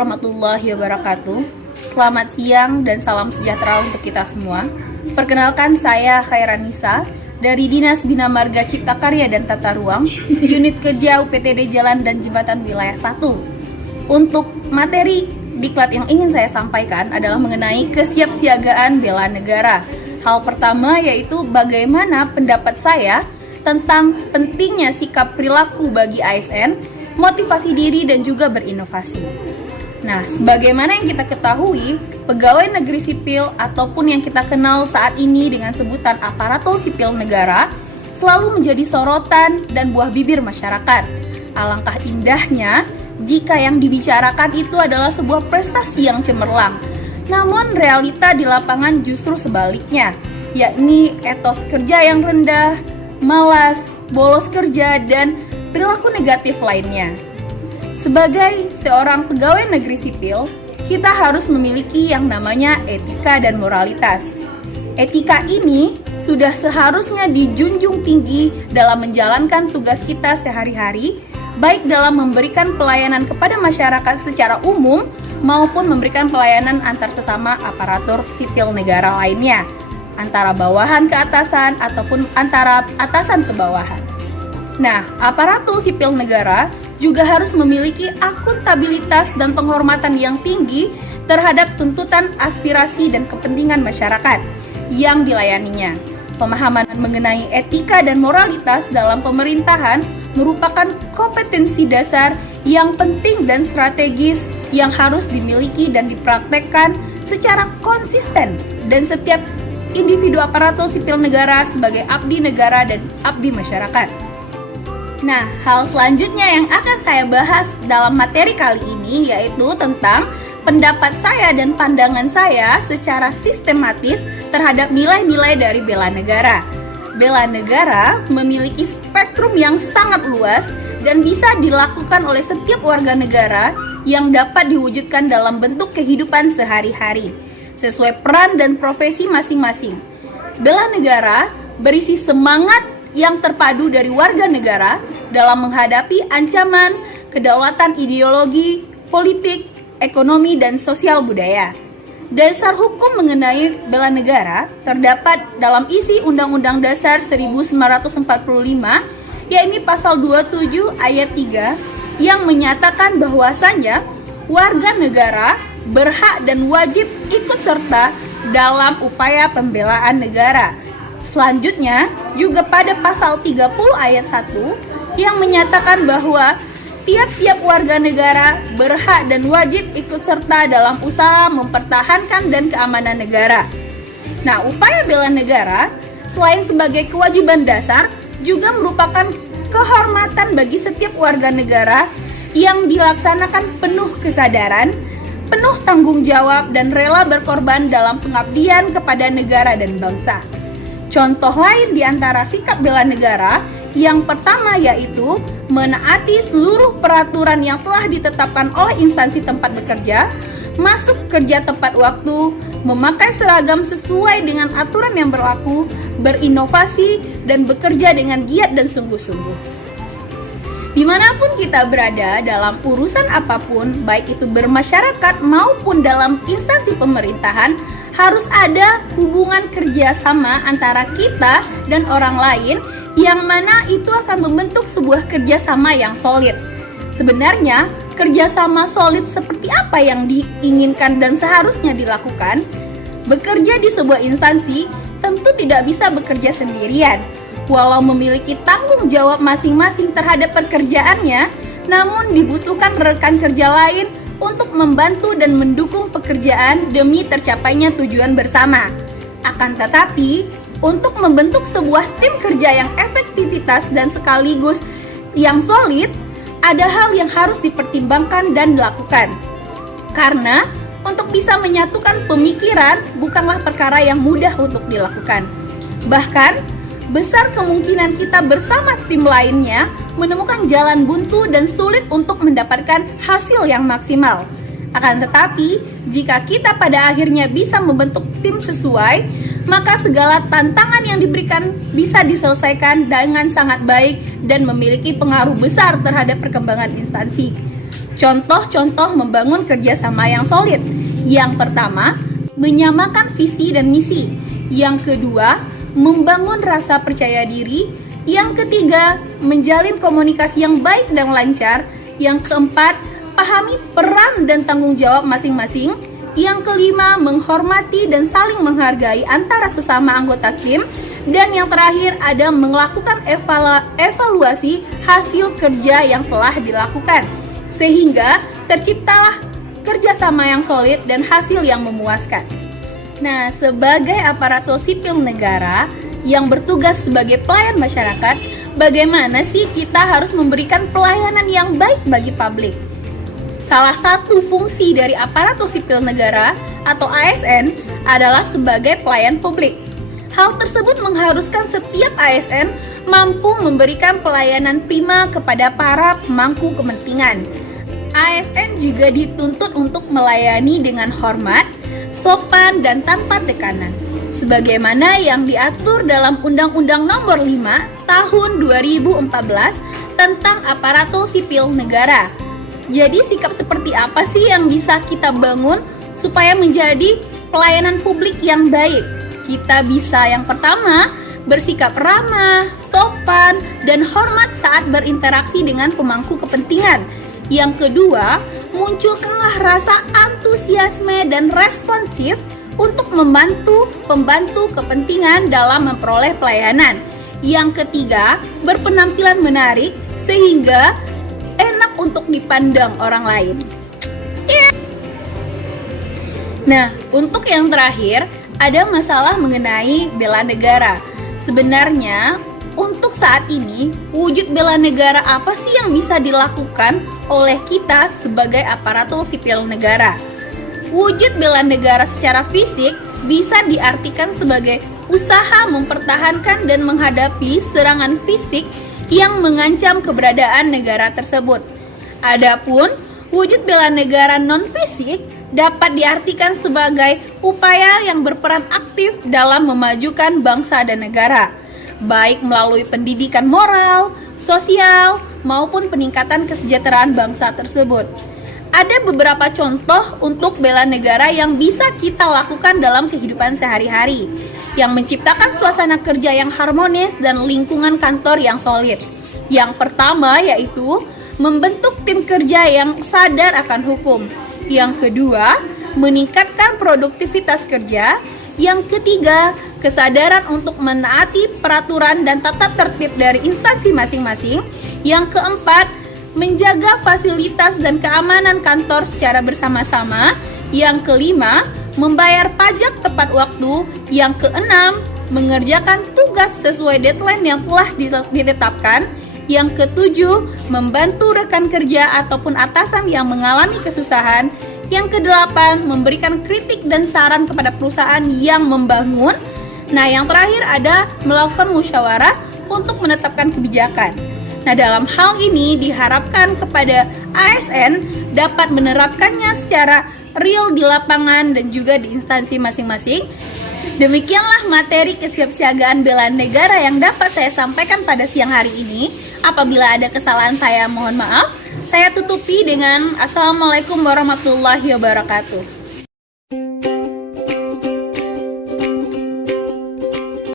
warahmatullahi wabarakatuh. Selamat siang dan salam sejahtera untuk kita semua. Perkenalkan, saya Khairanisa dari Dinas Bina Marga Cipta Karya dan Tata Ruang, Unit Kerja UPTD Jalan dan Jembatan Wilayah 1. Untuk materi diklat yang ingin saya sampaikan adalah mengenai kesiapsiagaan bela negara. Hal pertama yaitu bagaimana pendapat saya tentang pentingnya sikap perilaku bagi ASN, motivasi diri dan juga berinovasi. Nah, sebagaimana yang kita ketahui, pegawai negeri sipil ataupun yang kita kenal saat ini dengan sebutan aparatur sipil negara selalu menjadi sorotan dan buah bibir masyarakat. Alangkah indahnya jika yang dibicarakan itu adalah sebuah prestasi yang cemerlang. Namun realita di lapangan justru sebaliknya, yakni etos kerja yang rendah, malas, bolos kerja, dan perilaku negatif lainnya. Sebagai seorang pegawai negeri sipil, kita harus memiliki yang namanya etika dan moralitas. Etika ini sudah seharusnya dijunjung tinggi dalam menjalankan tugas kita sehari-hari, baik dalam memberikan pelayanan kepada masyarakat secara umum maupun memberikan pelayanan antar sesama aparatur sipil negara lainnya, antara bawahan ke atasan ataupun antara atasan ke bawahan. Nah, aparatur sipil negara juga harus memiliki akuntabilitas dan penghormatan yang tinggi terhadap tuntutan, aspirasi, dan kepentingan masyarakat yang dilayaninya. Pemahaman mengenai etika dan moralitas dalam pemerintahan merupakan kompetensi dasar yang penting dan strategis yang harus dimiliki dan dipraktekkan secara konsisten, dan setiap individu aparatur sipil negara sebagai abdi negara dan abdi masyarakat. Nah, hal selanjutnya yang akan saya bahas dalam materi kali ini yaitu tentang pendapat saya dan pandangan saya secara sistematis terhadap nilai-nilai dari bela negara. Bela negara memiliki spektrum yang sangat luas dan bisa dilakukan oleh setiap warga negara yang dapat diwujudkan dalam bentuk kehidupan sehari-hari sesuai peran dan profesi masing-masing. Bela negara berisi semangat yang terpadu dari warga negara dalam menghadapi ancaman kedaulatan ideologi, politik, ekonomi, dan sosial budaya. Dasar hukum mengenai bela negara terdapat dalam isi Undang-Undang Dasar 1945, yakni pasal 27 ayat 3 yang menyatakan bahwasannya warga negara berhak dan wajib ikut serta dalam upaya pembelaan negara. Selanjutnya, juga pada pasal 30 ayat 1 yang menyatakan bahwa tiap-tiap warga negara berhak dan wajib ikut serta dalam usaha mempertahankan dan keamanan negara. Nah, upaya bela negara selain sebagai kewajiban dasar juga merupakan kehormatan bagi setiap warga negara yang dilaksanakan penuh kesadaran, penuh tanggung jawab, dan rela berkorban dalam pengabdian kepada negara dan bangsa. Contoh lain di antara sikap bela negara yang pertama yaitu menaati seluruh peraturan yang telah ditetapkan oleh instansi tempat bekerja, masuk kerja tepat waktu, memakai seragam sesuai dengan aturan yang berlaku, berinovasi, dan bekerja dengan giat dan sungguh-sungguh. Dimanapun kita berada dalam urusan apapun, baik itu bermasyarakat maupun dalam instansi pemerintahan, harus ada hubungan kerjasama antara kita dan orang lain yang mana itu akan membentuk sebuah kerjasama yang solid. Sebenarnya, kerjasama solid seperti apa yang diinginkan dan seharusnya dilakukan? Bekerja di sebuah instansi tentu tidak bisa bekerja sendirian. Walau memiliki tanggung jawab masing-masing terhadap pekerjaannya, namun dibutuhkan rekan kerja lain untuk membantu dan mendukung pekerjaan demi tercapainya tujuan bersama. Akan tetapi, untuk membentuk sebuah tim kerja yang efektivitas dan sekaligus yang solid, ada hal yang harus dipertimbangkan dan dilakukan. Karena untuk bisa menyatukan pemikiran bukanlah perkara yang mudah untuk dilakukan. Bahkan, besar kemungkinan kita bersama tim lainnya menemukan jalan buntu dan sulit untuk mendapatkan hasil yang maksimal. Akan tetapi, jika kita pada akhirnya bisa membentuk tim sesuai, maka segala tantangan yang diberikan bisa diselesaikan dengan sangat baik dan memiliki pengaruh besar terhadap perkembangan instansi. Contoh-contoh membangun kerjasama yang solid. Yang pertama, menyamakan visi dan misi. Yang kedua, membangun rasa percaya diri. Yang ketiga, menjalin komunikasi yang baik dan lancar. Yang keempat, pahami peran dan tanggung jawab masing-masing. Yang kelima, menghormati dan saling menghargai antara sesama anggota tim. Dan yang terakhir ada melakukan evaluasi hasil kerja yang telah dilakukan, sehingga terciptalah kerjasama yang solid dan hasil yang memuaskan. Nah, sebagai aparatur sipil negara yang bertugas sebagai pelayan masyarakat, bagaimana sih kita harus memberikan pelayanan yang baik bagi publik? Salah satu fungsi dari aparatur sipil negara atau ASN adalah sebagai pelayan publik. Hal tersebut mengharuskan setiap ASN mampu memberikan pelayanan prima kepada para pemangku kepentingan. ASN juga dituntut untuk melayani dengan hormat, sopan, dan tanpa tekanan, sebagaimana yang diatur dalam Undang-Undang Nomor 5 Tahun 2014 tentang Aparatur Sipil Negara. Jadi sikap seperti apa sih yang bisa kita bangun supaya menjadi pelayanan publik yang baik? Kita bisa yang pertama, bersikap ramah, sopan, dan hormat saat berinteraksi dengan pemangku kepentingan. Yang kedua, munculkanlah rasa antusiasme dan responsif untuk membantu pembantu kepentingan dalam memperoleh pelayanan. Yang ketiga, berpenampilan menarik sehingga enak untuk dipandang orang lain. Nah, untuk yang terakhir, ada masalah mengenai bela negara. Sebenarnya, untuk saat ini, wujud bela negara apa sih yang bisa dilakukan oleh kita sebagai aparatur sipil negara? Wujud bela negara secara fisik bisa diartikan sebagai usaha mempertahankan dan menghadapi serangan fisik yang mengancam keberadaan negara tersebut. Adapun wujud bela negara non-fisik dapat diartikan sebagai upaya yang berperan aktif dalam memajukan bangsa dan negara, baik melalui pendidikan moral, sosial, maupun peningkatan kesejahteraan bangsa tersebut. Ada beberapa contoh untuk bela negara yang bisa kita lakukan dalam kehidupan sehari-hari, yang menciptakan suasana kerja yang harmonis dan lingkungan kantor yang solid. Yang pertama yaitu membentuk tim kerja yang sadar akan hukum. Yang kedua, meningkatkan produktivitas kerja. Yang ketiga, kesadaran untuk menaati peraturan dan tata tertib dari instansi masing-masing. Yang keempat, menjaga fasilitas dan keamanan kantor secara bersama-sama. Yang kelima, membayar pajak tepat waktu. Yang keenam, mengerjakan tugas sesuai deadline yang telah ditetapkan. Yang ketujuh, membantu rekan kerja ataupun atasan yang mengalami kesusahan. Yang kedelapan, memberikan kritik dan saran kepada perusahaan yang membangun. Nah, yang terakhir ada melakukan musyawarah untuk menetapkan kebijakan. Nah, dalam hal ini diharapkan kepada ASN dapat menerapkannya secara real di lapangan dan juga di instansi masing-masing. Demikianlah materi kesiapsiagaan bela negara yang dapat saya sampaikan pada siang hari ini. Apabila ada kesalahan saya mohon maaf. Saya tutupi dengan Assalamualaikum warahmatullahi wabarakatuh.